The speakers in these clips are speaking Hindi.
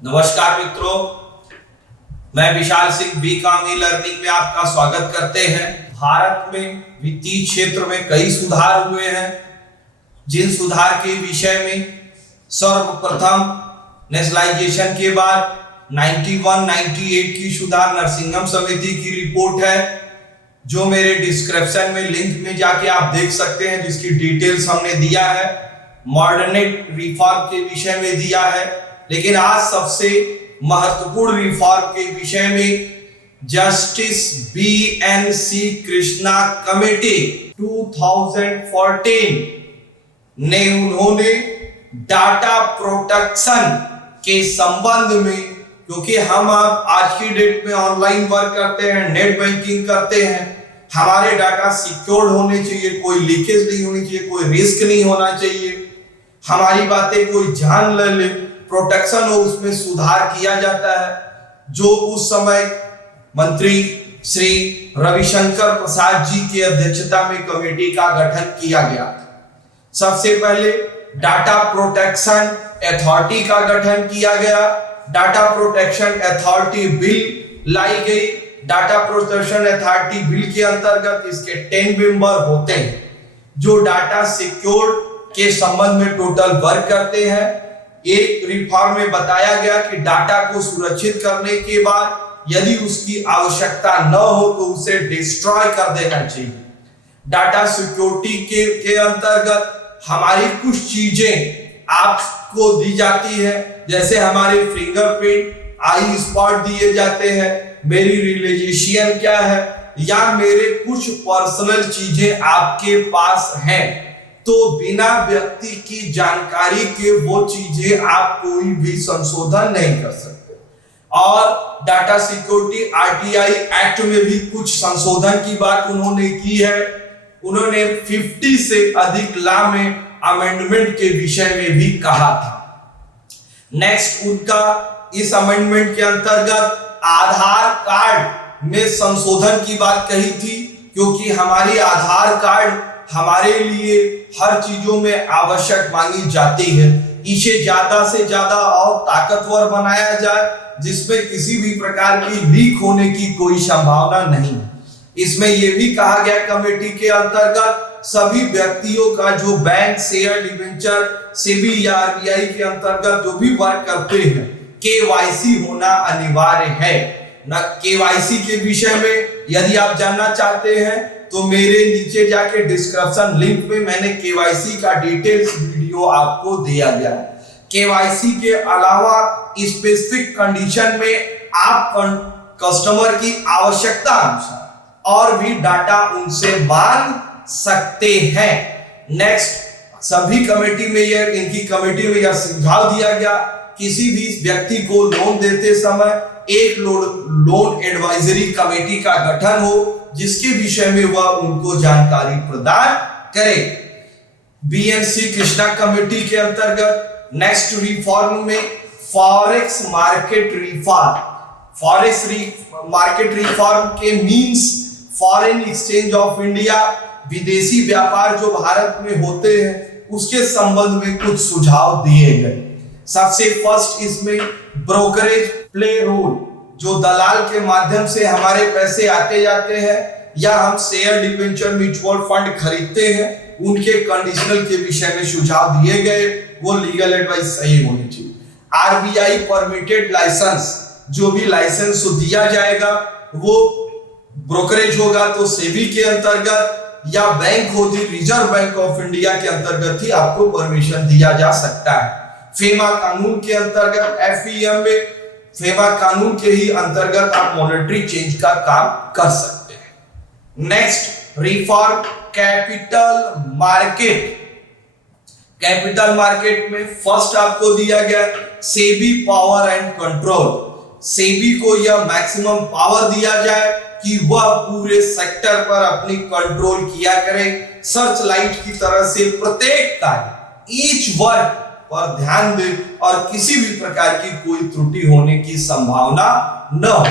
नमस्कार मित्रों, मैं विशाल सिंह बीकॉम लर्निंग में आपका स्वागत करते हैं। भारत में वित्तीय क्षेत्र में कई सुधार हुए हैं, जिन सुधार के विषय में सर्वप्रथम नेशनलाइजेशन के बाद 91-98 की सुधार नरसिंघम समिति की रिपोर्ट है, जो मेरे डिस्क्रिप्शन में लिंक में जाके आप देख सकते हैं, जिसकी डिटेल्स हमने दिया है। मॉडर्नेट रिफॉर्म के विषय में दिया है, लेकिन आज सबसे महत्वपूर्ण रिफॉर्म के विषय में जस्टिस BNC कृष्णा कमेटी 2014 ने उन्होंने डाटा प्रोटेक्शन के संबंध में, क्योंकि हम आज की डेट में ऑनलाइन वर्क करते हैं, नेट बैंकिंग करते हैं, हमारे डाटा सिक्योर्ड होने चाहिए, कोई लीकेज नहीं होनी चाहिए, कोई रिस्क नहीं होना चाहिए, हमारी बातें कोई जान ले, प्रोटेक्शन हो, उसमें सुधार किया जाता है। जो उस समय मंत्री श्री रविशंकर प्रसाद जी की अध्यक्षता में कमेटी का गठन किया गया। सबसे पहले डाटा प्रोटेक्शन अथॉरिटी का गठन किया गया। डाटा प्रोटेक्शन अथॉरिटी बिल लाई गई। डाटा प्रोटेक्शन अथॉरिटी बिल के अंतर्गत इसके 10 मेंबर होते हैं, जो डाटा सिक्योर के संबंध में टोटल वर्क करते हैं। एक रिफॉर्म में बताया गया कि डाटा को सुरक्षित करने के बाद यदि उसकी आवश्यकता न हो तो उसे डिस्ट्रॉय कर देना चाहिए। डाटा सिक्योरिटी के अंतर्गत हमारी कुछ चीजें आपको दी जाती है, जैसे हमारे फिंगरप्रिंट, आई स्पॉट दिए जाते हैं, मेरी रिलेशन क्या है, या मेरे कुछ पर्सनल चीजें आपके पास हैं, तो बिना व्यक्ति की जानकारी के वो चीजें आप कोई भी संशोधन नहीं कर सकते। और डाटा सिक्योरिटी RTI एक्ट में भी कुछ संशोधन की बात उन्होंने की है। उन्होंने 50 से अधिक लॉ में अमेंडमेंट के विषय में भी कहा था। नेक्स्ट, उनका इस अमेंडमेंट के अंतर्गत आधार कार्ड में संशोधन की बात कही थी, क्योंकि हमारी आधार कार्ड हमारे लिए हर चीजों में आवश्यक मांगी जाती है। इसे ज्यादा से ज्यादा और ताकतवर बनाया जाए, जिसमें किसी भी प्रकार की लीक होने की कोई संभावना नहीं है। इसमें यह भी कहा गया कमेटी के अंतर्गत सभी व्यक्तियों का जो बैंक, शेयर, डिबेंचर, सेबी या RBI के अंतर्गत जो भी वर्क करते हैं, KYC होना अनिवार्य है। न KYC के विषय में यदि आप जानना चाहते हैं तो मेरे नीचे जाके डिस्क्रिप्शन लिंक में मैंने KYC का डिटेल्स वीडियो आपको दिया गया है। KYC के अलावा स्पेसिफिक कंडीशन में आप कस्टमर की आवश्यकता अनुसार और भी डाटा उनसे मांग सकते हैं। नेक्स्ट, सभी कमेटी में इनकी कमेटी में यह सुझाव दिया गया, किसी भी व्यक्ति को लोन देते समय एक लोन एडवाइजरी कमेटी का गठन हो, जिसके विषय में वह उनको जानकारी प्रदान करे। BNC कृष्णा कमेटी के अंतर्गत नेक्स्ट रिफॉर्म में forex market reform. Forex market reform के means foreign exchange of India, विदेशी व्यापार जो भारत में होते हैं, उसके संबंध में कुछ सुझाव दिए गए। सबसे फर्स्ट, इसमें ब्रोकरेज प्ले रोल, जो दलाल के माध्यम से हमारे पैसे आते जाते हैं या हम शेयर, डिबेंचर, म्यूचुअल फंड खरीदते हैं, उनके कंडीशनल के विषय में सुझाव दिए गए। वो लीगल एडवाइस सही होनी चाहिए। RBI परमिटेड लाइसेंस, जो भी लाइसेंस दिया जाएगा वो ब्रोकरेज होगा तो सेबी के अंतर्गत, या बैंक होती रिजर्व बैंक ऑफ इंडिया के अंतर्गत ही आपको परमिशन दिया जा सकता है। फेमा कानून के अंतर्गत, FEM में फेमा कानून के ही अंतर्गत आप मॉनेटरी चेंज का काम कर सकते हैं। Next reform capital market. Capital market में फर्स्ट आपको दिया गया SEBI power and control. SEBI को यह मैक्सिमम पावर दिया जाए कि वह पूरे सेक्टर पर अपनी कंट्रोल किया करे, सर्च लाइट की तरह से प्रत्येक कार्य, ईच वर्क पर ध्यान दे और किसी भी प्रकार की कोई त्रुटि होने की संभावना न हो।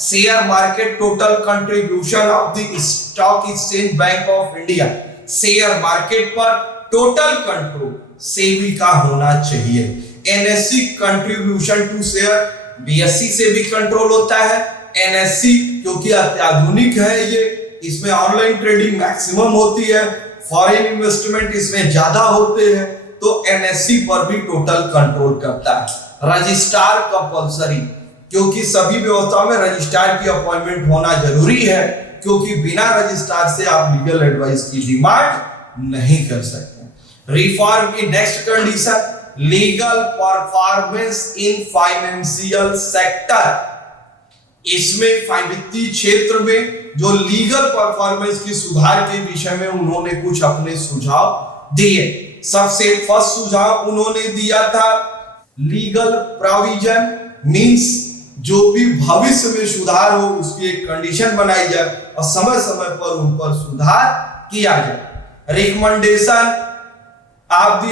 Share market total contribution of the stock exchange bank of India, share market पर टोटल कंट्रोल सेबी का होना चाहिए। NSC contribution to share, BSC से भी कंट्रोल होता है। एनएससी क्योंकि अत्याधुनिक है ये, इसमें ऑनलाइन ट्रेडिंग मैक्सिमम होती है, फॉरेन इन्वेस्टमेंट इसमें ज्यादा होते हैं, तो एनएससी पर भी टोटल कंट्रोल करता है। रजिस्ट्रार कंपलसरी, क्योंकि सभी व्यवस्थाओं में रजिस्ट्रार की अपॉइंटमेंट होना जरूरी है, क्योंकि बिना रजिस्ट्रार से आप लीगल एडवाइस की डिमांड नहीं कर सकते। रिफॉर्म की next condition, legal performance in financial sector. इसमें वित्तीय क्षेत्र में जो लीगल परफॉर्मेंस की सुधार के विषय में उन्होंने कुछ अपने सुझाव दिए। सबसे फर्स्ट सुझाव उन्होंने दिया था लीगल प्रोविजन मींस जो भी भविष्य में सुधार हो उसकी एक कंडीशन बनाई जाए और समय समय पर उन पर सुधार किया जाए। Recommendation of the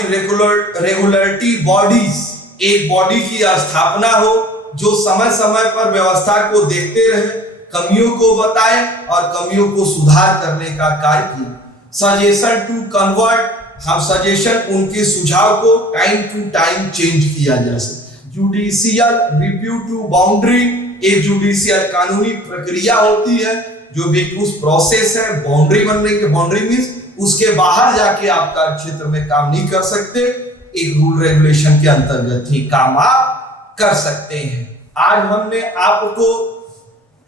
regulatory bodies, एक बॉडी की स्थापना हो जो समय समय पर व्यवस्था को देखते रहे, कमियों को बताए और कमियों को सुधार करने का कार्य किया। सजेशन टू कन्वर्ट, हम सजेशन उनके सुझाव को टाइम टू टाइम चेंज किया जा सके। जुडिशियल रिव्यू टू बाउंड्री, एक जुडिशियल कानूनी प्रक्रिया होती है जो भी कुछ प्रोसेस है, बाउंड्री बनने के, बाउंड्री मींस उसके बाहर जाके आप कार्य क्षेत्र में काम नहीं कर सकते, एक रूल रेगुलेशन के अंतर्गत ही काम आप कर सकते हैं। आज हमने आपको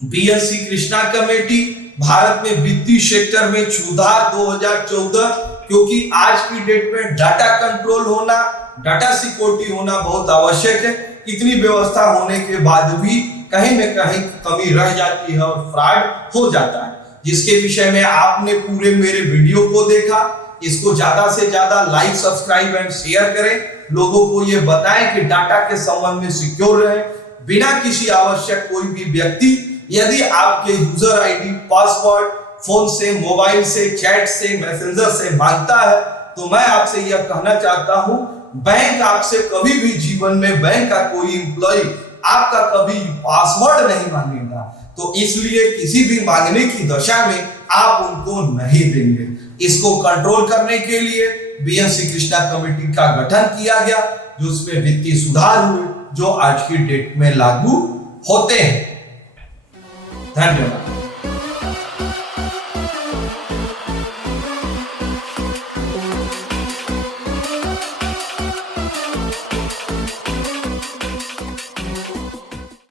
बीएससी कृष्णा कमेटी भारत में वित्तीय सेक्टर में सुधार 2014, क्योंकि आज की डेट में डाटा कंट्रोल होना, डाटा सिक्योरिटी होना बहुत आवश्यक है। इतनी व्यवस्था होने के बाद भी कहीं न कहीं कमी रह जाती है और फ्रॉड हो जाता है, जिसके विषय में आपने पूरे मेरे वीडियो को देखा। इसको ज्यादा से ज्यादा लाइक, सब्सक्राइब एंड शेयर करें, लोगों को ये बताएं कि डाटा के संबंध में सिक्योर रहे। बिना किसी आवश्यक कोई भी व्यक्ति यदि आपके यूजर आईडी, पासवर्ड फोन से, मोबाइल से, चैट से, मैसेंजर से मांगता है, तो मैं आपसे यह कहना चाहता हूं, बैंक आपसे कभी भी जीवन में, बैंक का कोई एम्प्लॉय आपका कभी पासवर्ड नहीं मांगेगा, तो इसलिए किसी भी मांगने की दशा में आप उनको नहीं देंगे। इसको कंट्रोल करने के लिए बीएससी कृष्णा कमेटी का गठन किया गया, जो उसमें वित्तीय सुधार हुए जो आज की डेट में लागू होते हैं। धन्यवाद।